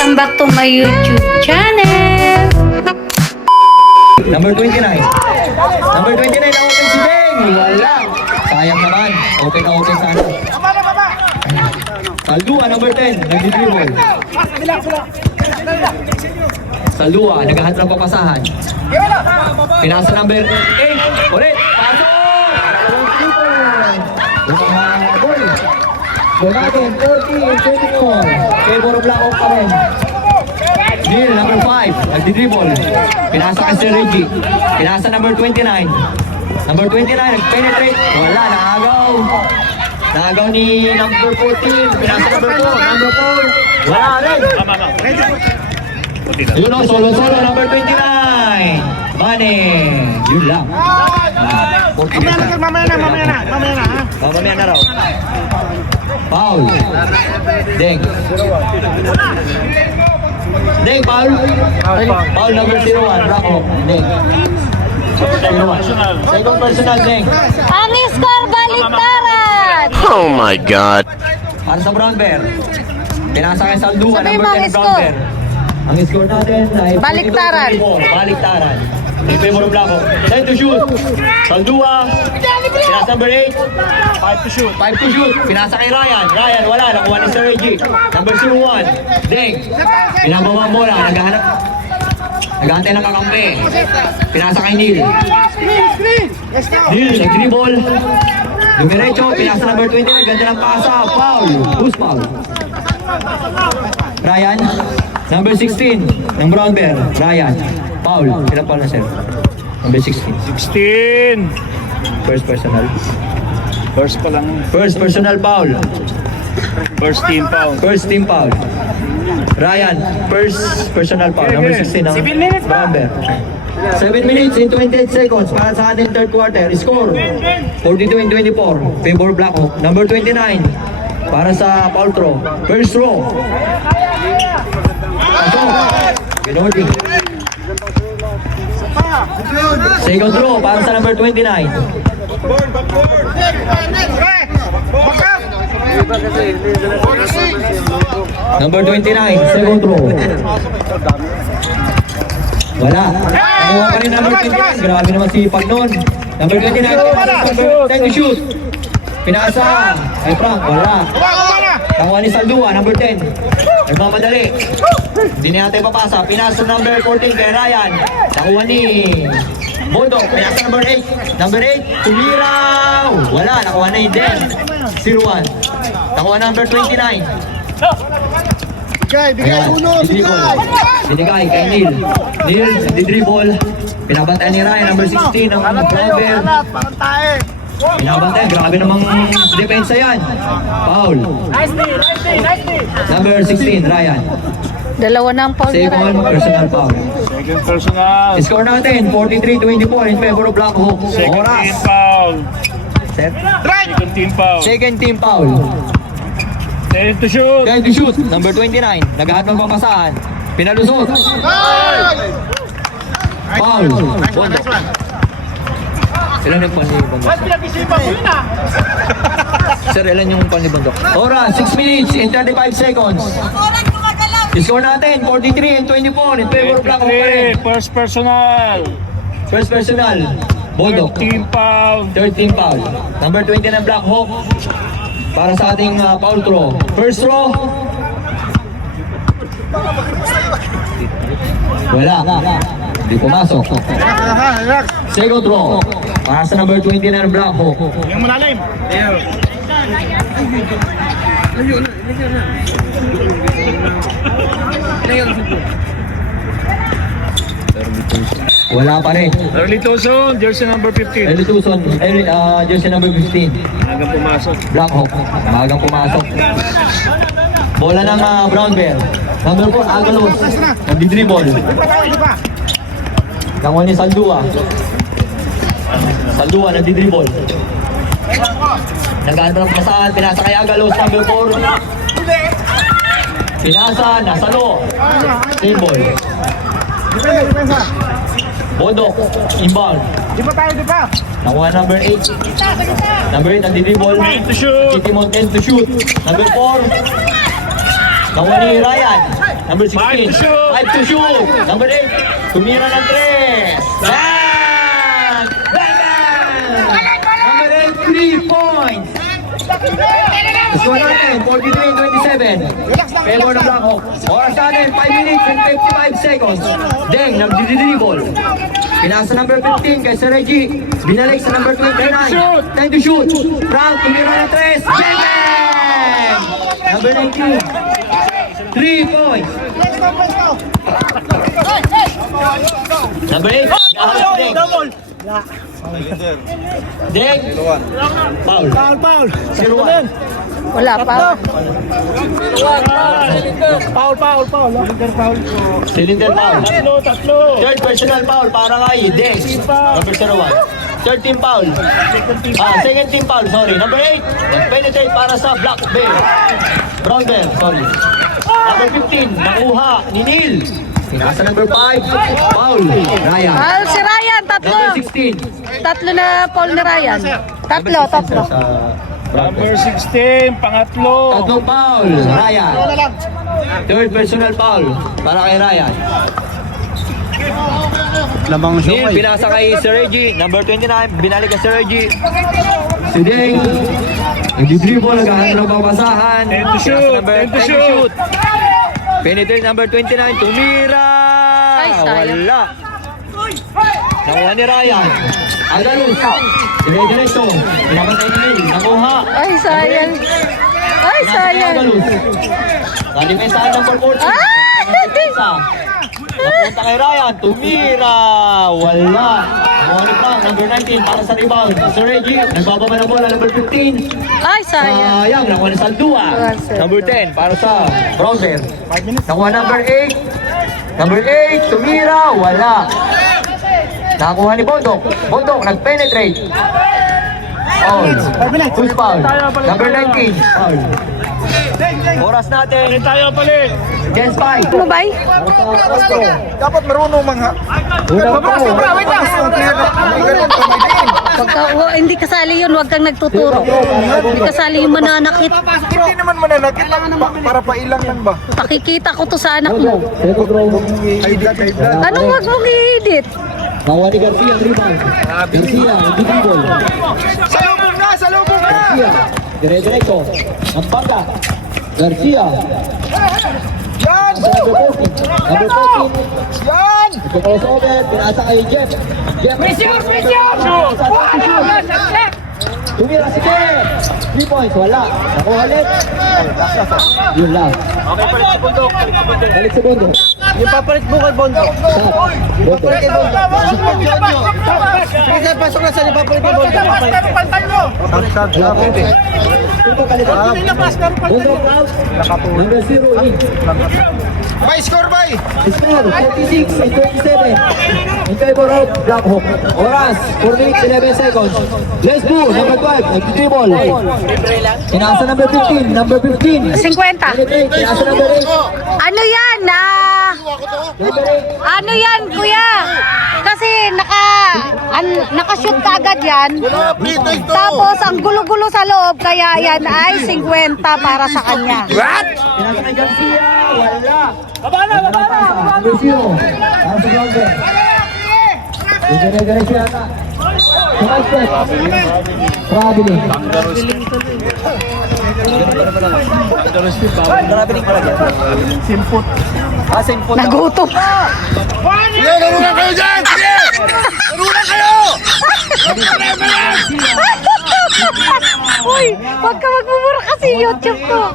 Welcome back to my YouTube channel. Number 29. Number 29 na open si Deng. Wala. Sayang naman. Open na open sana. Saldua, number 10. Nagdi-dribble. Saldua, naghahat ng papasahan. Pinasa number 8. Ulit. Pasok! Gol. Gol natin. 40-24. Favor of Black Hawk pa rin. Neil, number 5. Nagdi-dribble. Pinasa kay Sir Reggie. Pinasa number 29. Number 29, nag-penetrate. Wala, nakagaw. Nakagaw ni number 14. Pinasa number 4. Number 4. Wala rin. Yun o, solo-solo, number 29. Mane. Yun lang. Mamaya na. Mamaya na raw. Foul. Deng. Deng, foul. Foul number 01. Bravo. Deng. 01. Second personal, Deng. Ang score baliktaran. Oh my God. Para sa Brown Bear. Pinasa kay Saldua, Sabi number mo 10 ang Brown score. Bear. Ang score natin ay Baliktaran. 42-24. Baliktaran. In favor of Blanco. 10 to shoot. Saldua. Pinasa number 8. 5 to shoot. 5 to shoot. Pinasa kay Ryan. Ryan, wala. Nakuha ni Sir Reggie. Number 01. Deng. Pinababa ang bola. Naghahanap. Naghahantay ng kakampi. Pinasa kay Neil. Neil, nag-dribble. Dumiretso. Pinasa number 29. Ganda ng pasa. Foul. Who's foul? Ryan. Number 16. Ng Brown Bear. Ryan. Foul. Ilang foul na sir? Number 16. 16. First personal. First pa lang. First personal foul. First team foul. First team foul. Ryan, first personal foul. Number 16 ng 7 minutes pa. Brown Bear. 7 minutes and 28 seconds para sa ating third quarter. Score 42-24. Favor Black Hawk. Number 29 para sa foul throw. First throw. Pinording. Second throw para sa number 29. Number 29, second throw. Wala. Nakuha pa rin number 29. Grabe naman si Pag nun. Number 29, time to shoot. Pinasa. Ay Frank, wala. Nakuha ni Saldua, number 10. Nagmamadali. Hindi na natin papasa. Pinasa number 14 kay Ryan. Nakuha ni Bodo. Pinasa number 8. Number 8, tumiraw. Wala, nakuha na yung Den. 0-1. Nakuha number 29. Bigay uno. Binigay kay Neil. Neil, di-dribble. Pinabantayan ni Ryan, number 16 ng Prover. Pinabantayan, grabe namang depensa yan. Foul. Nice day. Number 16, Ryan. Dalawa na ang foul ni Second Ryan. personal foul. Second personal. Score natin, 43-24 in favor of Black Hawk. Second team Oras. foul. Set. Second team foul. Second team foul. 10 to shoot. Going to shoot, number 29. Naghahat ng papasahan. Pinalusot. Foul. Bondo. Ilan yung panibandok? Pinag-isipan mo yun ah. Sir, ilan yung panibandok? Oras, 6 minutes and 35 seconds. Score natin, 43 and 24 in favor of Black Hawk pa rin. First personal. First personal, Bondo. Third team foul. Third team foul. Number 20 ng Black Hawk. Para sa ating foul throw. First throw. Wala. Hindi pumasok. Second throw. Para sa number 20 ng Black Hawk. Yung malalim. Wala pa rin. Early Tucson, jersey number 15. Early Tucson, jersey number 15. Hanggang pumasok. Black Hawk. Magang pumasok. Bola ng Brown Bear. Number 4, Agalos. Nagdi-dribble. Nakuha ni Saldua. Saldua, nagdi-dribble. Nagkaan pa ng pasahan. Pinasa kay Agalos. Number 4. Pinasa. Nasalo. Same ball. Bodok. Inbound. Di pa. Nakuha number 8. Number 8, nagdi-dribble. 10 to shoot. Kitty Mountain to shoot. Number 4. Nakuha ni Ryan. Number 16. Five to shoot. 5 to shoot. Number 8. Tumira ng 3. Bang! Bang! Bang! Number 8, 3 points. Score natin, 43-27. Favor ng Blackhawk. Oras natin, 5 minutes and 55 seconds. Deng, nagdidribble. Pinasa number 15 kay Sir Reggie. Binalik sa number 29. Time to shoot. Frank, tumira ng 3. Bang! Bang! Number 19. 3 points. Number 8. Deng. Deng. Foul. Foul. 0-1. Wala pa. Foul. Cylinder foul. Tatlo. Third personal foul para kay Deng. Number 01. Third team foul. Second team foul, sorry. Number 8. Penetrate para sa Black Bear. Brown Bear, sorry. Number 15. Nakuha ni Neil. Nasa number 5. Foul. Ryan. Ah, si Ryan, tatlo. Number 16. Tatlo na Paul ni Ryan. Tatlo. Sa Brown Number Bear. 16, pangatlo. Tatlong foul. Ryan. Third personal foul para kay Ryan. Neil, pinasa kay Sir Reggie. Number 29, binalik kay Sir Reggie. Si Deng, nag-dribble, naghahanap ng babasahan. 10 to shoot, 10 to shoot. Penetrate number 29, tumira! Ay, sayang. Wala. Nakuha ni Ryan. Agalus. Dire-diretso. Pinapatay ni Neil. Nakuha. Ay, sayang. Ay, Pinasa kay sayang. Agalus. Nalimesahan ng 4-4. Ah! Napunta kay Ryan, tumira! Wala! Nakuha Frank, number 19 para sa rebound. Sir Reggie, nagbababa ng bola, number 15. Ay, sayang. Sayang, nakuha ni Saldua. Number 10 para sa Browser. Nakuha number 8. Number 8, tumira, wala. Nakuha ni Bondok. Bondok, nag-penetrate. Foul. Who's foul? Number 19. Foul. Oras natin. Palit. Against 5. Ano ba? Dapat marunong mga... Pagka, hindi kasali yun, huwag kang nagtuturo. Hindi kasali yung mananakit. Hindi naman mananakit lang para pailang lang ba? Pakikita ko to sa anak mo. Anong wag mong i-edit? Nakuha ni Garcia ang rebound. Garcia, nag-dribble. Salubong na! Salubong na! Garcia, dire-diretso. Ang bangga. Garcia. Yan! Number 14. Number 14. Yan! Crossover, pinasa kay Jeff. Jeff. Pressure! Tumira si Jeff. 3 points, wala. Nakuha ulit. Yun lang. Okay, palit si Bundok. Balik si Bondo. Ipapalit mo kay Bondo. Stop. Bondo. Sige, pasok na sa ipapalit kay Bondo. Wala po. Ito kalito. Bondo out. Number 0, in. May score bay! Score, 46 and 27. In favor of Blackhawk. Oras, 4 minutes, 11 seconds. Let's go, number 12, nag-dribble. Pinasa number 15, number 15. 50. Penetrate, pinasa number 8. Ano yan? Number 8. Ano yan, kuya? Kasi nakashoot ka agad yan. Tapos ang gulo-gulo sa loob, kaya yan ay 50 para sa kanya. Pinasa kay Garcia, wala. Number 0, para sa Bronze. Dire-diretso yata. Sumastet. Traveling. Simpot. Simpot. Nagutom. Sige, garunan kayo dyan! Sige! Garunan kayo! Uy, wag ka magmumura kasi YouTube ko.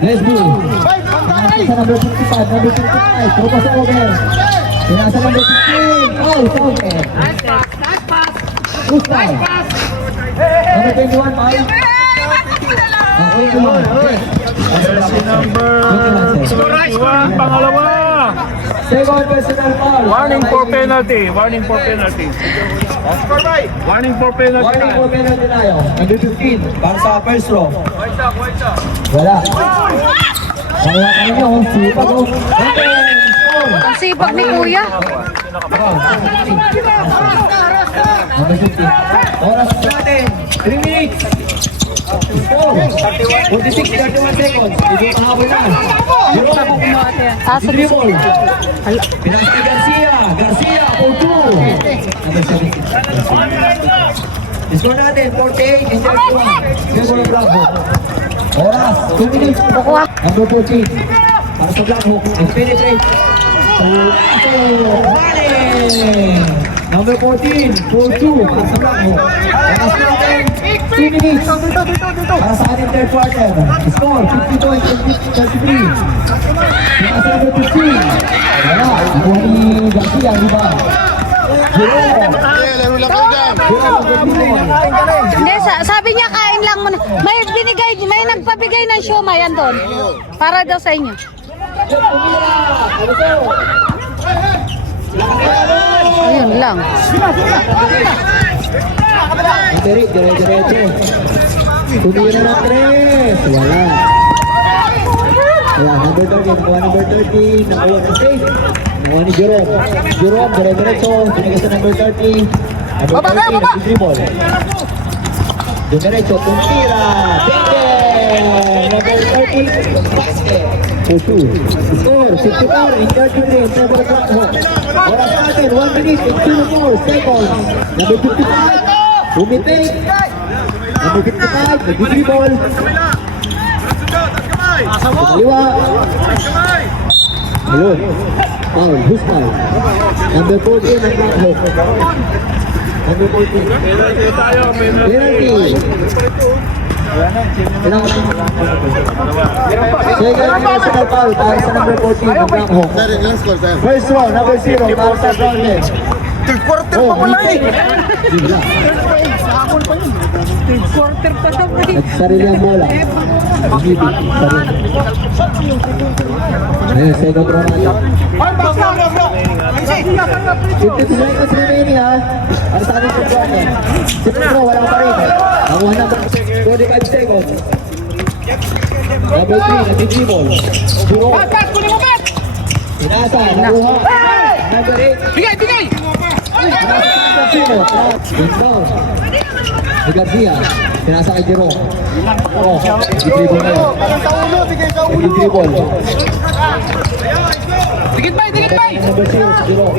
Let's go. Pinasa number 55, number 55. Tropa sa over. Pinasa number 16. Oh, sa over. Who's foul? Number 21, Mike. Okay, come on. Si number 21, pangalawa. Second personal foul. Warning for penalty. Warning for penalty. Score bay! Warning for penalty. Warning for penalty tayo. Number 15. Para sa first row. Wala. Kaya kanina, sipag ko. Ang sipag ni kuya. Number 15. Oras natin. 3 minutes. Score. 46, 31 seconds. Medyo pahabol na. Jerome. Asa Dribble. Pinasa kay Garcia. Garcia, 4-2. Number 76. Score natin, 48 and 31. Favor of Black Hawk. Oras, 2 minutes. Kukuha. Number 14. Para sa Black Hawk. And penetrate. Running. Number 14, 4-2. Para sa Black Hawk. Oras natin, 2 minutes. Para sa ating third quarter. Score, 52 and 33. Pinasa number 15. Wala, nakuha ni Garcia, di ba? Jerome. Sige, laro lang kayo dyan. Hindi, sabi niya kain lang muna. May nagpabigay ng siomay andon. Para daw sa inyo. Ayun lang. Diretso. Tumira na 3. Wala. Number 13. Nakuha number 13. Nakuha ng safe. Nakuha ni Jerome. Jerome, diretso. Pinagay sa number 30. Number 30, nag-dribble. Diretso, tumira. Number 30, basket. 2. Score, 64 in 33 in favor of Black Hawk. Oras natin, 1 minute and 2 seconds. Number 55, bumipig. Number 55, nag-dribble. Sa kaliwa. Ayun. Foul, who's foul? Number 14 ng Black Hawk. Number 14. Penalty tayo, penalty. Penalty. Second personal foul para sa number 14 ng Black Hawk. Sir, ilang score, sir? First one, number 0 para sa Brownlee. Third quarter pa pala eh. Quarter pa daw. Nagsarili ang bola. Bibi, sarili. Ayun, second row natin. 52 seconds remaining ha. Para sa ating second row. Second row, walang pa rin. Ang 125 seconds. Number 3, nag-dribble. Jerome. Pinasa, nakuha. Number 8. Bigay! Inbound. Ni Garcia. Pinasa kay Jerome. Oh, nag-dribble na yun. Nag-dribble. Dikit bay! Number 6, Jerome.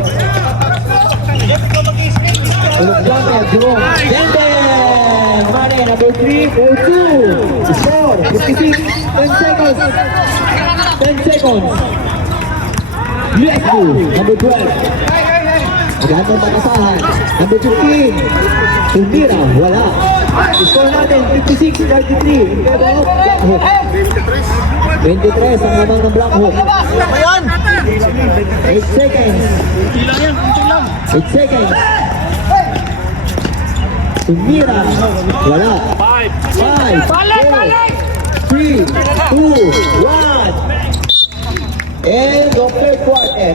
Ulog jumper, Jerome. Denden! Mane, number 3, 4-2. Score, 56, 10 seconds. 10 seconds. Yes, number 12. Magandang pakasahan. Number 15. Tumira, wala. Score natin, 56-33. In favor of Black Hawk. 23 ang lamang ng Black Hawk. 8 seconds. 8 seconds. Tumira, wala. 5, 4, 3, 2, 1. End of third quarter.